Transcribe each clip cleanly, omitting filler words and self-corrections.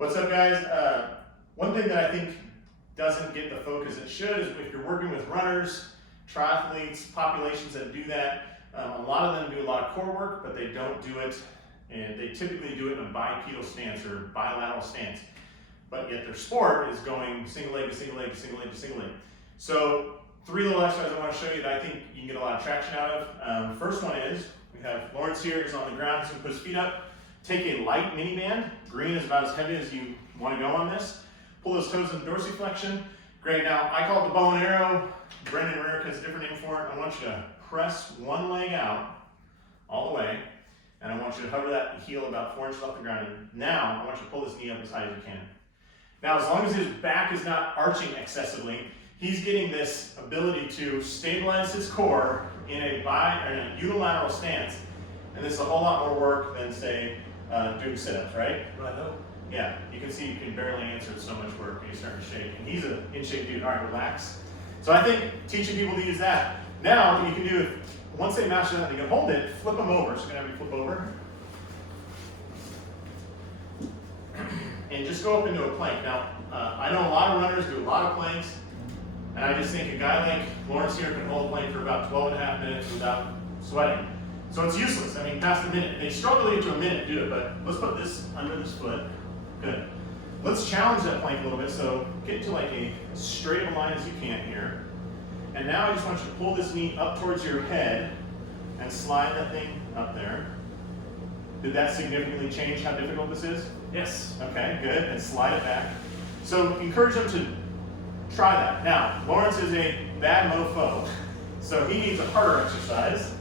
What's up, guys? One thing that I think doesn't get the focus it should is if you're working with runners, triathletes, populations that do that, a lot of them do a lot of core work, but they don't do it, and they typically do it in a bipedal stance or bilateral stance. But yet their sport is going single leg to single leg to single leg to single leg. So 3 little exercises I want to show you that I think you can get a lot of traction out of. First one is, we have Lawrence here, he's on the ground, he's going to put his feet up. Take a light mini band. Green is about as heavy as you want to go on this. Pull those toes in dorsiflexion. Great. Now, I call it the bow and arrow. Brendan Rarick has a different name for it. I want you to press one leg out all the way, and I want you to hover that heel about 4 inches off the ground. And now, I want you to pull this knee up as high as you can. Now, as long as his back is not arching excessively, he's getting this ability to stabilize his core in a unilateral stance. And this is a whole lot more work than, say, doing sit-ups, right? Right. Yeah, you can see you can barely answer so much work when you start to shake. And he's an in-shape dude. All right, relax. So I think teaching people to use that. Now, you can do it, once they master that, they can hold it, flip them over. So you're going to have you flip over. And just go up into a plank. Now, I know a lot of runners do a lot of planks. And I just think a guy like Lawrence here can hold a plank for about 12.5 minutes without sweating. So it's useless. I mean, past the minute. They struggle to get to a minute to do it, but let's put this under this foot. Good. Let's challenge that plank a little bit. So get to like a straight of a line as you can here. And now I just want you to pull this knee up towards your head and slide that thing up there. Did that significantly change how difficult this is? Yes. Okay, good. And slide it back. So encourage them to try that. Now, Lawrence is a bad mofo, so he needs a harder exercise.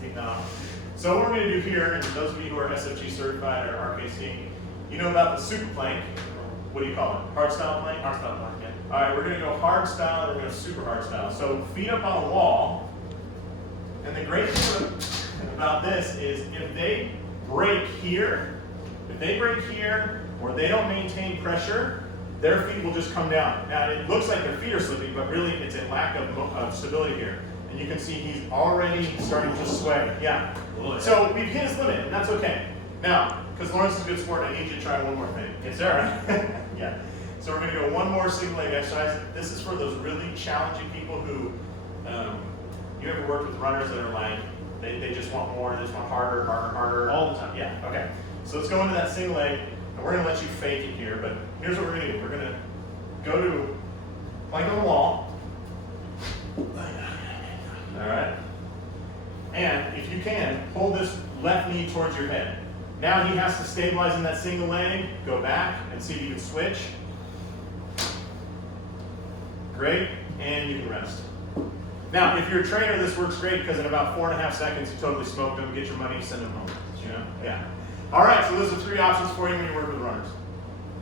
Take that off. So what we're going to do here, and those of you who are SFG certified or RKC, you know about the super plank. What do you call it? Hard style plank? Hard style plank, yeah. All right, we're going to go hard style and we're going to super hard style. So feet up on a wall. And the great thing about this is if they break here, or they don't maintain pressure, their feet will just come down. Now it looks like their feet are slipping, but really it's a lack of stability here. And you can see he's already starting to sway. Yeah. So we've hit his limit, and that's okay. Now, because Lawrence is a good sport, I need you to try one more thing. Yes, sir. Yeah. So we're going to go one more single leg exercise. This is for those really challenging people who, you ever worked with runners that are like, they just want more, they just want harder, harder, harder. All the time. Yeah, okay. So let's go into that single leg, and we're going to let you fake it here, but here's what we're going to do. We're going to go to plank on the wall. All right. And if you can, pull this left knee towards your head. Now he has to stabilize in that single leg. Go back and see if you can switch. Great, and you can rest. Now, if you're a trainer, this works great because in about 4.5 seconds, you totally smoked them, get your money, send them home. You know? Yeah. All right, so those are 3 options for you when you work with runners.